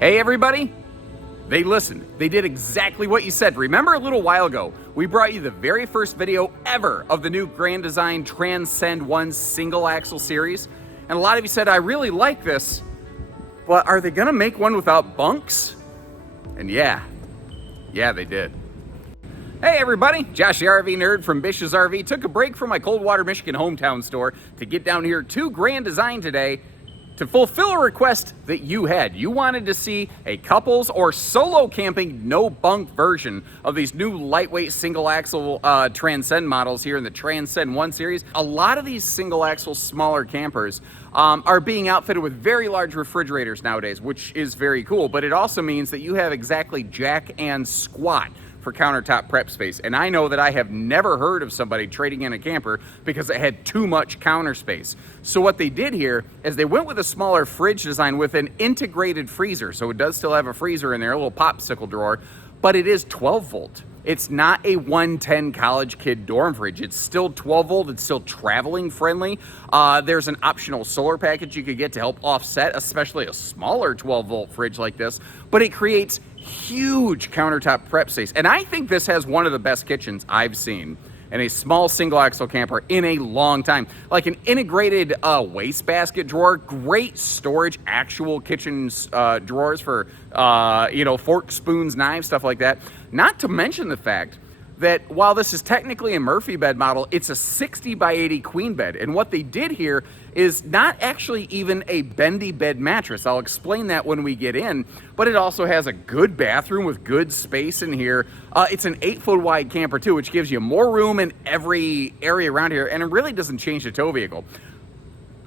Hey everybody! They listened. They did exactly what you said. Remember a little while ago, we brought you the very first video ever of the new Grand Design Transcend 1 single axle series. And a lot of you said, I really like this, but are they gonna make one without bunks? And yeah, they did. Hey everybody, Josh the RV nerd from Bish's RV took a break from my Coldwater, Michigan hometown store to get down here to Grand Design today to fulfill a request that you had. You wanted to see a couples or solo camping no bunk version of these new lightweight single axle Transcend models here in the Transcend 1 series. A lot of these single axle smaller campers are being outfitted with very large refrigerators nowadays, which is very cool, but it also means that you have exactly jack and squat for countertop prep space. And I know that I have never heard of somebody trading in a camper because it had too much counter space. So what they did here is they went with a smaller fridge design with an integrated freezer. So it does still have a freezer in there, a little popsicle drawer, but it is 12 volt. It's not a 110 college kid dorm fridge. It's still 12 volt. It's still traveling friendly. There's an optional solar package you could get to help offset, especially a smaller 12 volt fridge like this, but it creates huge countertop prep space. And I think this has one of the best kitchens I've seen in a small single axle camper in a long time. Like an integrated wastebasket drawer, great storage, actual kitchen drawers for forks, spoons, knives, stuff like that. Not to mention the fact that while this is technically a Murphy bed model, it's a 60 by 80 queen bed. And what they did here is not actually even a bendy bed mattress. I'll explain that when we get in, but it also has a good bathroom with good space in here. It's an 8-foot wide camper too, which gives you more room in every area around here, and it really doesn't change the tow vehicle.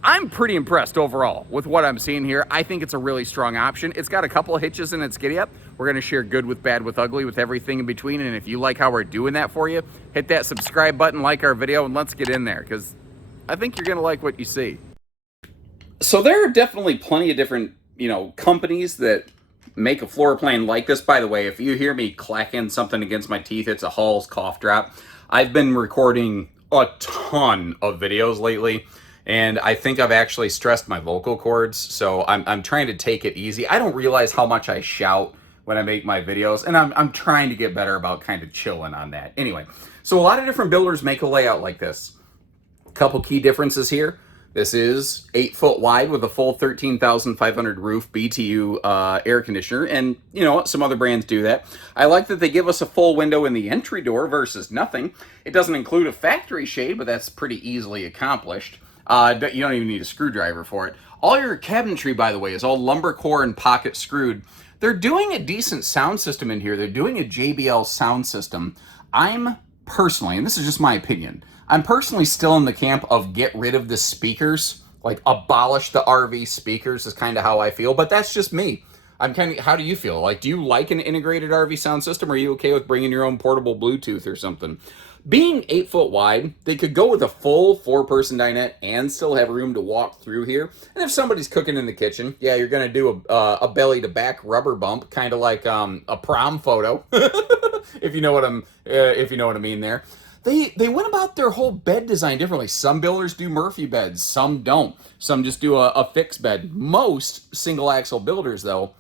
I'm pretty impressed overall with what I'm seeing here. I think it's a really strong option. It's got a couple of hitches in its giddy up. We're gonna share good with bad with ugly with everything in between. And if you like how we're doing that for you, hit that subscribe button, like our video, and let's get in there because I think you're gonna like what you see. So there are definitely plenty of different, companies that make a floor plan like this. By the way, if you hear me clacking something against my teeth, it's a Hall's cough drop. I've been recording a ton of videos lately, and I think I've actually stressed my vocal cords, so I'm trying to take it easy. I don't realize how much I shout when I make my videos, and I'm trying to get better about kind of chilling on that. Anyway, so a lot of different builders make a layout like this. A couple key differences here. This is 8-foot wide with a full 13,500 roof BTU air conditioner, and some other brands do that. I like that they give us a full window in the entry door versus nothing. It doesn't include a factory shade, but that's pretty easily accomplished. You don't even need a screwdriver for it. All your cabinetry, by the way, is all lumber core and pocket screwed. They're doing a decent sound system in here. They're doing a JBL sound system. I'm personally, and this is just my opinion, I'm personally still in the camp of get rid of the speakers, like abolish the RV speakers is kind of how I feel, but that's just me. How do you feel? Like, do you like an integrated RV sound system? Or are you okay with bringing your own portable Bluetooth or something? Being 8-foot wide, they could go with a full 4-person dinette and still have room to walk through here. And if somebody's cooking in the kitchen, yeah, you're going to do a belly to back rubber bump, kind of like a prom photo, if you know what I mean there. They went about their whole bed design differently. Some builders do Murphy beds, some don't. Some just do a fixed bed. Most single axle builders, though,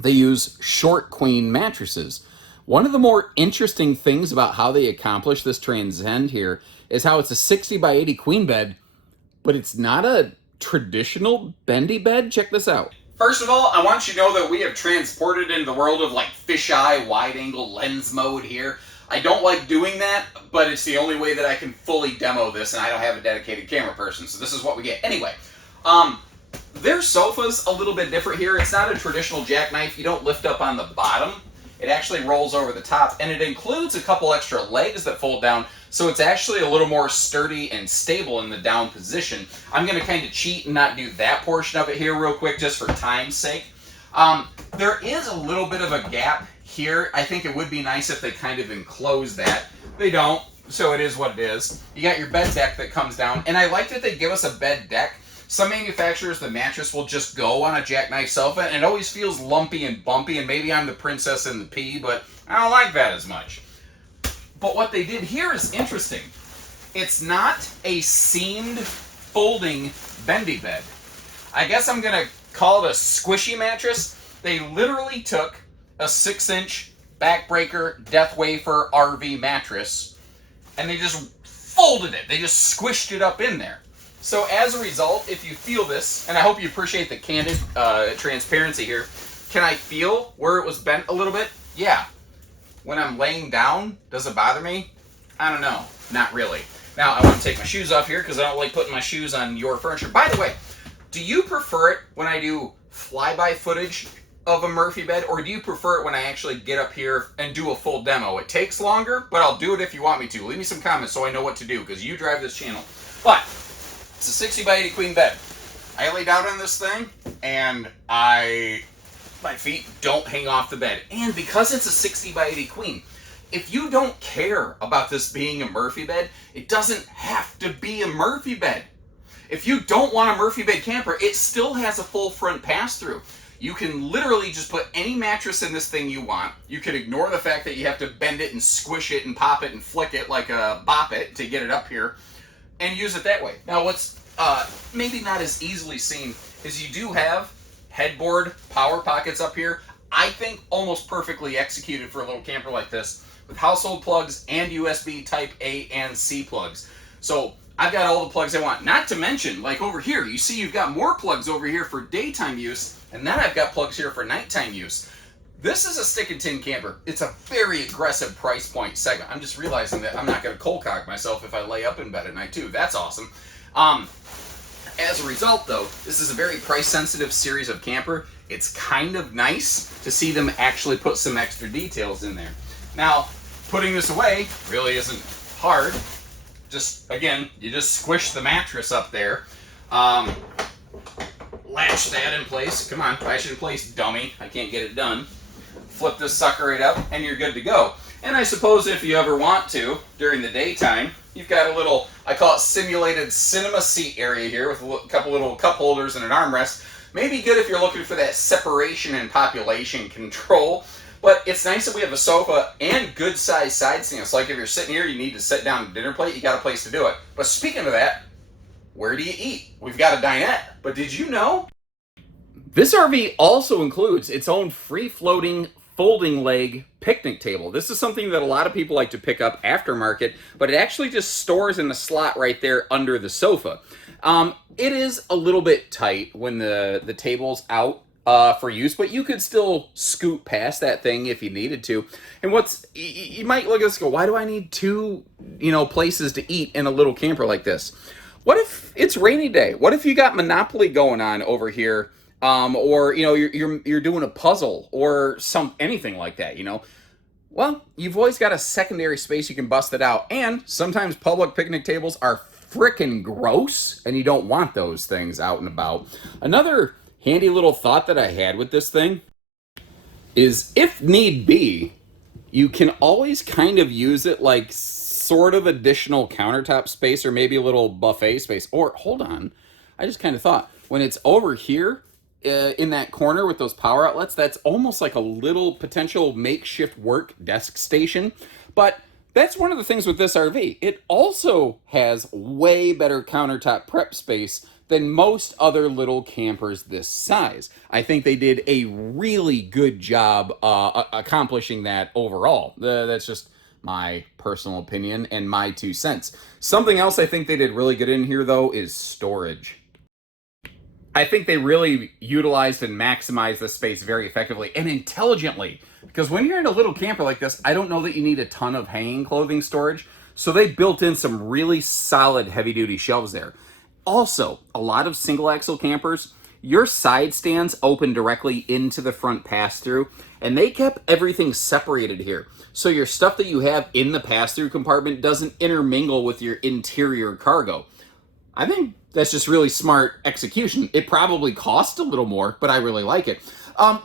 they use short queen mattresses. One of the more interesting things about how they accomplish this Transcend here is how it's a 60 by 80 queen bed, but it's not a traditional bendy bed. Check this out. First of all, I want you to know that we have transported into the world of like fisheye wide angle lens mode here. I don't like doing that, but it's the only way that I can fully demo this, and I don't have a dedicated camera person, so this is what we get. Anyway, their sofa's a little bit different here. It's not a traditional jackknife. You don't lift up on the bottom. It actually rolls over the top, and it includes a couple extra legs that fold down, so it's actually a little more sturdy and stable in the down position. I'm going to kind of cheat and not do that portion of it here real quick just for time's sake. There is a little bit of a gap here. I think it would be nice if they kind of enclose that. They don't, so it is what it is. You got your bed deck that comes down, and I like that they give us a bed deck. Some manufacturers, the mattress will just go on a jackknife sofa, and it always feels lumpy and bumpy, and maybe I'm the princess in the pea, but I don't like that as much. But what they did here is interesting. It's not a seamed, folding, bendy bed. I guess I'm going to call it a squishy mattress. They literally took a 6-inch backbreaker death wafer RV mattress and they just folded it. They just squished it up in there. So as a result, if you feel this, and I hope you appreciate the candid transparency here, can I feel where it was bent a little bit? Yeah. When I'm laying down, does it bother me? I don't know. Not really. Now, I want to take my shoes off here because I don't like putting my shoes on your furniture. By the way, do you prefer it when I do flyby footage of a Murphy bed, or do you prefer it when I actually get up here and do a full demo? It takes longer, but I'll do it if you want me to. Leave me some comments so I know what to do, because you drive this channel. But it's a 60 by 80 queen bed. I lay down on this thing, and my feet don't hang off the bed. And because it's a 60 by 80 queen, if you don't care about this being a Murphy bed, it doesn't have to be a Murphy bed. If you don't want a Murphy bed camper, it still has a full front pass-through. You can literally just put any mattress in this thing you want. You can ignore the fact that you have to bend it and squish it and pop it and flick it like a bop it to get it up here, and use it that way. Now what's maybe not as easily seen is you do have headboard power pockets up here. I think almost perfectly executed for a little camper like this, with household plugs and USB type A and C plugs. So I've got all the plugs I want. Not to mention, like over here, you see you've got more plugs over here for daytime use, and then I've got plugs here for nighttime use. This is a stick and tin camper. It's a very aggressive price point segment. I'm just realizing that I'm not going to cold cock myself if I lay up in bed at night too. That's awesome. As a result, though, this is a very price-sensitive series of camper. It's kind of nice to see them actually put some extra details in there. Now, putting this away really isn't hard. Just, again, you just squish the mattress up there. Latch that in place. Come on, latch it in place, dummy. I can't get it done. Flip this sucker right up, and you're good to go. And I suppose if you ever want to, during the daytime, you've got a little, I call it simulated cinema seat area here with a couple little cup holders and an armrest. Maybe good if you're looking for that separation and population control. But it's nice that we have a sofa and good size side stands. Like if you're sitting here, you need to sit down at a dinner plate, you got a place to do it. But speaking of that, where do you eat? We've got a dinette, but did you know? This RV also includes its own free-floating folding leg picnic table. This is something that a lot of people like to pick up aftermarket, but it actually just stores in the slot right there under the sofa. It is a little bit tight when the table's out for use, but you could still scoot past that thing if you needed to. And you might look at this and go, why do I need two, places to eat in a little camper like this? What if it's rainy day? What if you got Monopoly going on over here? Or you're doing a puzzle or anything like that, Well, you've always got a secondary space you can bust it out. And sometimes public picnic tables are frickin' gross, and you don't want those things out and about. Another handy little thought that I had with this thing is, if need be, you can always kind of use it like sort of additional countertop space, or maybe a little buffet space. Or, hold on, I just kind of thought, when it's over here in that corner with those power outlets, that's almost like a little potential makeshift work desk station. But that's one of the things with this RV. It also has way better countertop prep space than most other little campers this size. I think they did a really good job accomplishing that overall. That's just my personal opinion and my 2 cents. Something else I think they did really good in here, though, is storage. I think they really utilized and maximized the space very effectively and intelligently. Because when you're in a little camper like this, I don't know that you need a ton of hanging clothing storage. So they built in some really solid heavy-duty shelves there. Also, a lot of single-axle campers, your side stands open directly into the front pass-through, and they kept everything separated here. So your stuff that you have in the pass-through compartment doesn't intermingle with your interior cargo. I think that's just really smart execution. It probably costs a little more, but I really like it.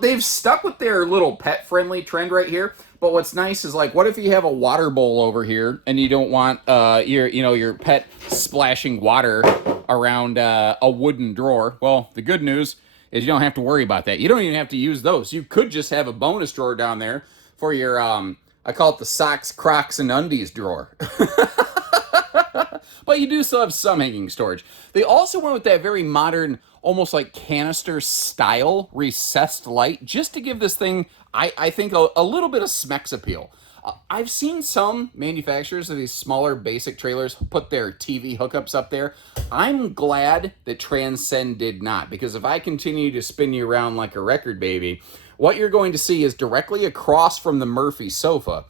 They've stuck with their little pet-friendly trend right here. But what's nice is, like, what if you have a water bowl over here and you don't want your pet splashing water around a wooden drawer? Well, the good news is you don't have to worry about that. You don't even have to use those. You could just have a bonus drawer down there for your I call it the socks, Crocs, and undies drawer. but you do still have some hanging storage. They also went with that very modern, almost like canister style recessed light, just to give this thing, I think, a little bit of Smex appeal. I've seen some manufacturers of these smaller basic trailers put their TV hookups up there. I'm glad that Transcend did not, because if I continue to spin you around like a record baby, what you're going to see is directly across from the Murphy sofa,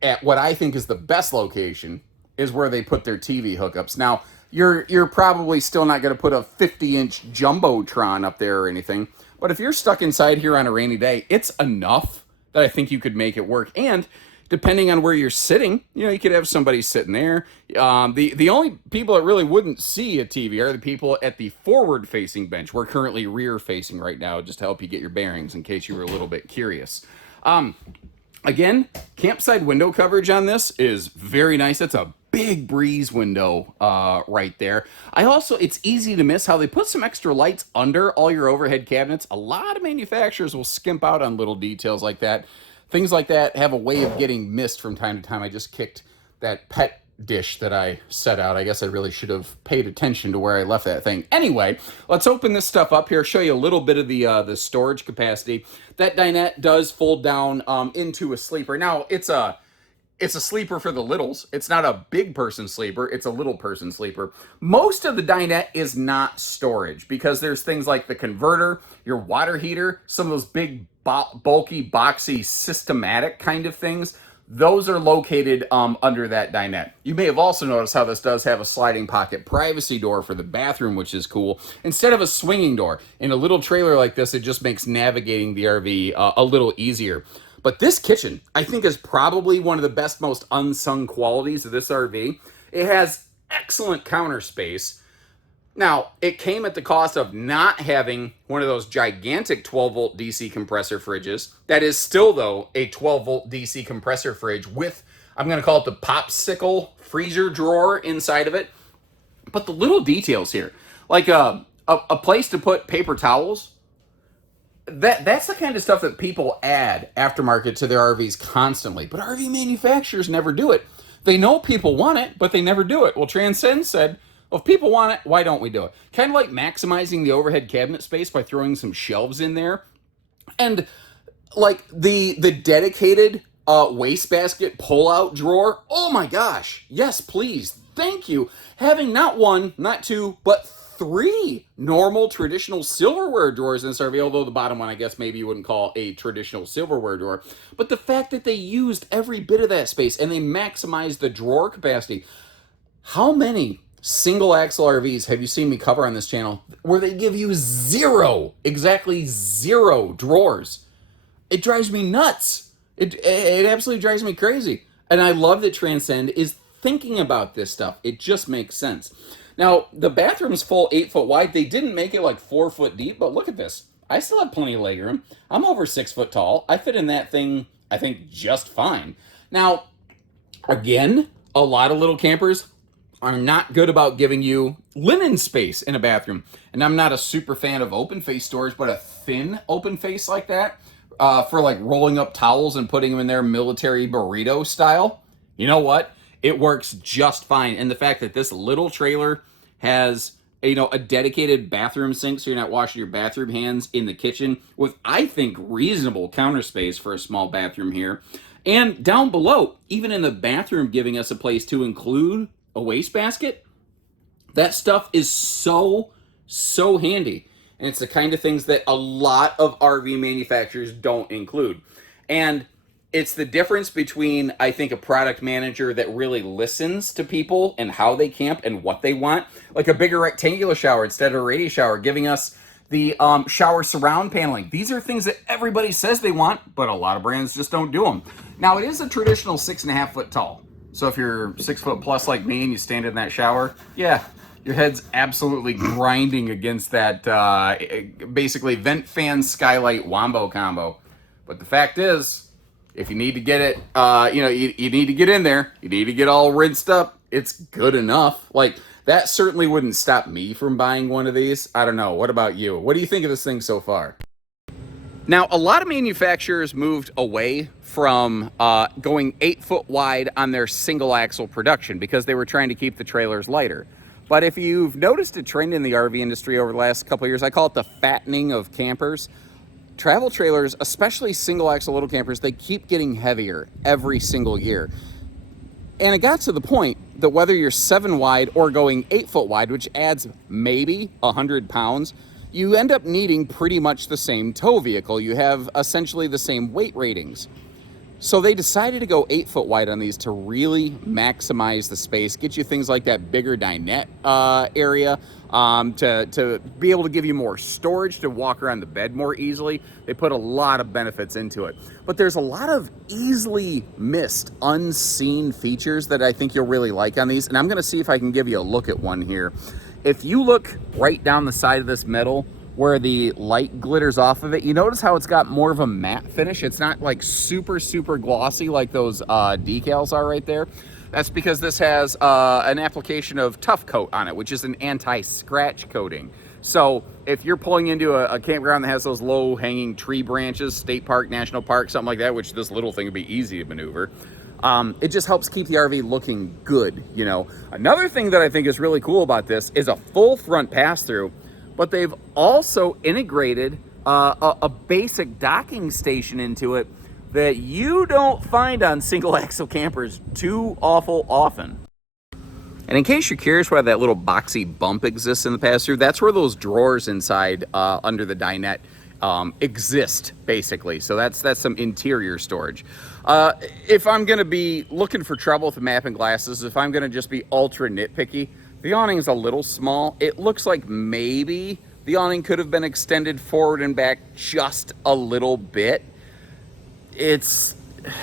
at what I think is the best location, is where they put their TV hookups. Now, you're probably still not going to put a 50-inch Jumbotron up there or anything, but if you're stuck inside here on a rainy day, it's enough that I think you could make it work. And depending on where you're sitting, you could have somebody sitting there. The only people that really wouldn't see a TV are the people at the forward-facing bench. We're currently rear-facing right now, just to help you get your bearings in case you were a little bit curious. Again, campside window coverage on this is very nice. That's a big breeze window right there. It's easy to miss how they put some extra lights under all your overhead cabinets. A lot of manufacturers will skimp out on little details like that. Things like that have a way of getting missed from time to time. I just kicked that pet dish that I set out. I guess I really should have paid attention to where I left that thing. Anyway, let's open this stuff up here, show you a little bit of the storage capacity. That dinette does fold down into a sleeper. Now, it's a sleeper for the littles. It's not a big person sleeper. It's a little person sleeper. Most of the dinette is not storage because there's things like the converter, your water heater, some of those big, bulky, boxy, systematic kind of things. Those are located under that dinette. You may have also noticed how this does have a sliding pocket privacy door for the bathroom, which is cool, instead of a swinging door. In a little trailer like this, it just makes navigating the RV a little easier. But this kitchen, I think, is probably one of the best, most unsung qualities of this RV. It has excellent counter space. Now, it came at the cost of not having one of those gigantic 12-volt DC compressor fridges. That is still, though, a 12-volt DC compressor fridge with, I'm going to call it the popsicle freezer drawer inside of it. But the little details here, like a place to put paper towels, that's the kind of stuff that people add aftermarket to their RVs constantly. But RV manufacturers never do it. They know people want it, but they never do it. Well, Transcend said, well, if people want it, why don't we do it? Kind of like maximizing the overhead cabinet space by throwing some shelves in there. And like the dedicated wastebasket pull-out drawer, oh my gosh, yes, please, thank you. Having not one, not two, but 3 normal traditional silverware drawers in this RV, although the bottom one I guess maybe you wouldn't call a traditional silverware drawer. But the fact that they used every bit of that space and they maximized the drawer capacity. How many single axle RVs have you seen me cover on this channel where they give you exactly zero drawers? It drives me nuts. It absolutely drives me crazy. And I love that Transcend is thinking about this stuff. It just makes sense. Now, the bathroom's full 8 foot wide. They didn't make it like 4 foot deep, but look at this. I still have plenty of legroom. I'm over 6 foot tall. I fit in that thing, I think, just fine. Now, again, a lot of little campers are not good about giving you linen space in a bathroom. And I'm not a super fan of open face storage, but a thin open face like that for like rolling up towels and putting them in there military burrito style. You know what? It works just fine. And the fact that this little trailer has a dedicated bathroom sink so you're not washing your bathroom hands in the kitchen with, I think, reasonable counter space for a small bathroom here. And down below, even in the bathroom, giving us a place to include a wastebasket. That stuff is so handy. And it's the kind of things that a lot of RV manufacturers don't include. And it's the difference between, I think, a product manager that really listens to people and how they camp and what they want, like a bigger rectangular shower instead of a radius shower, giving us the shower surround paneling. These are things that everybody says they want, but a lot of brands just don't do them. Now, it is a traditional 6.5 foot tall. So if you're 6 foot plus like me and you stand in that shower, yeah, your head's absolutely grinding against that basically vent fan skylight wombo combo. But the fact is, if you need to get it, you need to get in there. You need to get all rinsed up. It's good enough. Like, that certainly wouldn't stop me from buying one of these. I don't know. What about you? What do you think of this thing so far? Now, a lot of manufacturers moved away from going 8 foot wide on their single axle production because they were trying to keep the trailers lighter. But if you've noticed a trend in the RV industry over the last couple of years, I call it the fattening of campers. Travel trailers, especially single axle little campers, they keep getting heavier every single year. And it got to the point that whether you're 7 wide or going 8 foot wide, which adds maybe 100 pounds, you end up needing pretty much the same tow vehicle. You have essentially the same weight ratings. So they decided to go 8 foot wide on these to really maximize the space, get you things like that bigger dinette area, to be able to give you more storage to walk around the bed more easily. They put a lot of benefits into it. But there's a lot of easily missed, unseen features that I think you'll really like on these. And I'm gonna see if I can give you a look at one here. If you look right down the side of this metal, where the light glitters off of it, you notice how it's got more of a matte finish. It's not like super glossy like those decals are right there. That's because this has an application of Tough Coat on it, which is an anti-scratch coating. So if you're pulling into a campground that has those low-hanging tree branches, state park, national park, something like that, which this little thing would be easy to maneuver, it just helps keep the RV looking good, you know. Another thing that I think is really cool about this is a full front pass-through, but they've also integrated a basic docking station into it that you don't find on single axle campers too awful often. And in case you're curious why that little boxy bump exists in the pass-through, that's where those drawers inside under the dinette exist, basically. So that's some interior storage. If I'm gonna be looking for trouble with the mapping glasses, if I'm gonna just be ultra nitpicky, the awning is a little small. It looks like maybe the awning could have been extended forward and back just a little bit.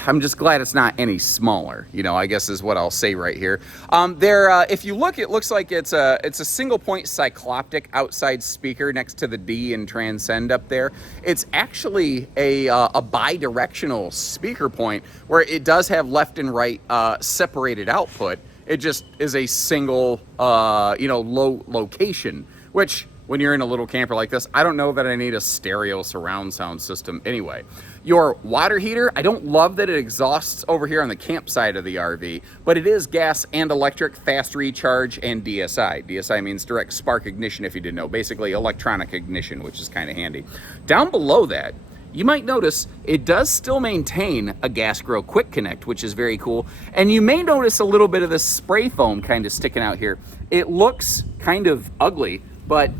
I'm just glad it's not any smaller, you know, I guess is what I'll say right here. If you look, it looks like it's a single point cycloptic outside speaker next to the D in Transcend up there. It's actually a bi-directional speaker point where it does have left and right separated output. It just is a single, low location, which when you're in a little camper like this, I don't know that I need a stereo surround sound system anyway. Your water heater, I don't love that it exhausts over here on the campsite of the RV, but it is gas and electric, fast recharge, and DSI. DSI means direct spark ignition, if you didn't know, basically electronic ignition, which is kind of handy. Down below that, you might notice it does still maintain a gas grill quick connect, which is very cool. And you may notice a little bit of this spray foam kind of sticking out here. It looks kind of ugly, but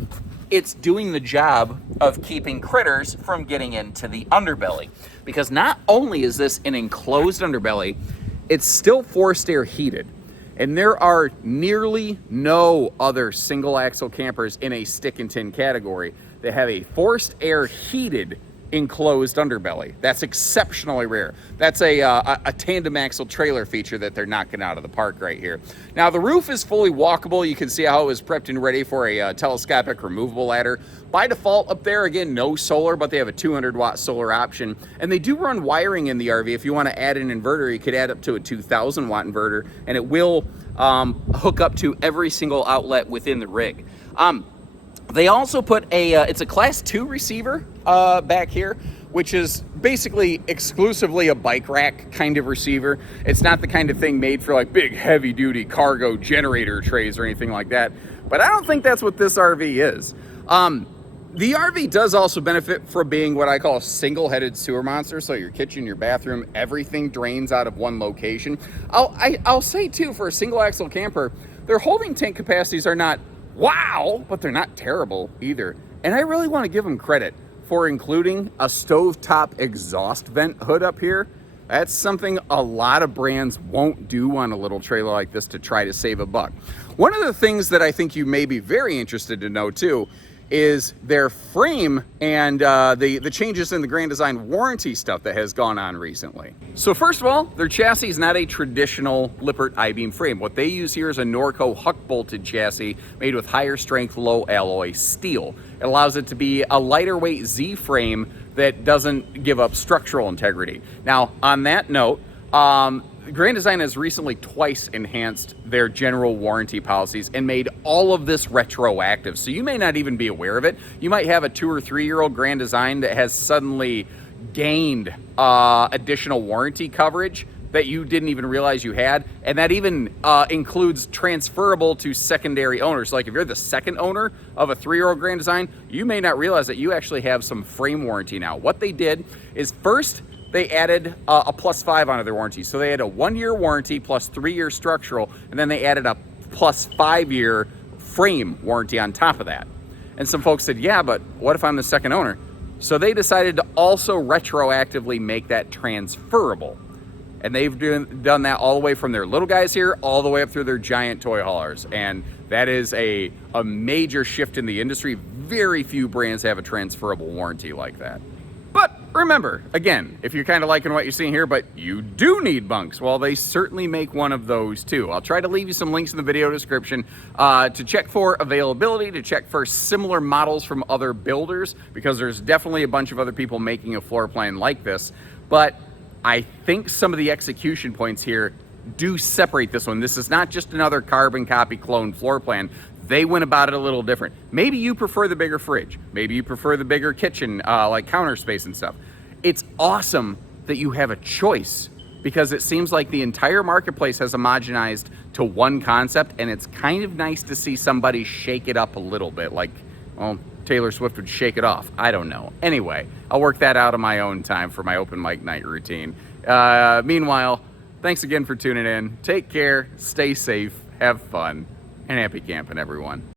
it's doing the job of keeping critters from getting into the underbelly. Because not only is this an enclosed underbelly, it's still forced air heated. And there are nearly no other single axle campers in a stick and tin category that have a forced air heated enclosed underbelly. That's exceptionally rare. That's a tandem axle trailer feature that they're knocking out of the park right here. Now the roof is fully walkable. You can see how it was prepped and ready for a telescopic removable ladder. By default up there, again, no solar, but they have a 200-watt solar option. And they do run wiring in the RV. If you want to add an inverter, you could add up to a 2,000-watt inverter, and it will hook up to every single outlet within the rig. They also put it's a class 2 receiver back here, which is basically exclusively a bike rack kind of receiver. It's not the kind of thing made for like big heavy duty cargo generator trays or anything like that. But I don't think that's what this RV is. The RV does also benefit from being what I call a single-headed sewer monster. So your kitchen, your bathroom, everything drains out of one location. I'll say too, for a single axle camper, their holding tank capacities are not wow, but they're not terrible either. And I really want to give them credit for including a stovetop exhaust vent hood up here. That's something a lot of brands won't do on a little trailer like this to try to save a buck. One of the things that I think you may be very interested to know too is their frame and the changes in the Grand Design warranty stuff that has gone on recently. So first of all, their chassis is not a traditional Lippert I-beam frame. What they use here is a Norco huck-bolted chassis made with higher strength, low alloy steel. It allows it to be a lighter weight Z-frame that doesn't give up structural integrity. Now, on that note, Grand Design has recently twice enhanced their general warranty policies and made all of this retroactive. So you may not even be aware of it. You might have a 2 or 3 year old Grand Design that has suddenly gained additional warranty coverage that you didn't even realize you had. And that even includes transferable to secondary owners. Like if you're the second owner of a 3 year old Grand Design, you may not realize that you actually have some frame warranty now. What they did is first, they added a +5 onto their warranty. So they had a 1 year warranty plus 3 year structural, and then they added a +5 year frame warranty on top of that. And some folks said, yeah, but what if I'm the second owner? So they decided to also retroactively make that transferable. And they've done that all the way from their little guys here all the way up through their giant toy haulers. And that is a major shift in the industry. Very few brands have a transferable warranty like that. But remember, again, if you're kind of liking what you're seeing here, but you do need bunks, well, they certainly make one of those too. I'll try to leave you some links in the video description to check for availability, to check for similar models from other builders, because there's definitely a bunch of other people making a floor plan like this. But I think some of the execution points here do separate this one. This is not just another carbon copy clone floor plan. They went about it a little different. Maybe you prefer the bigger fridge. Maybe you prefer the bigger kitchen, like counter space and stuff. It's awesome that you have a choice, because it seems like the entire marketplace has homogenized to one concept, and it's kind of nice to see somebody shake it up a little bit, like, well, Taylor Swift would shake it off. I don't know. Anyway, I'll work that out on my own time for my open mic night routine. Meanwhile, thanks again for tuning in. Take care, stay safe, have fun, and happy camping, everyone.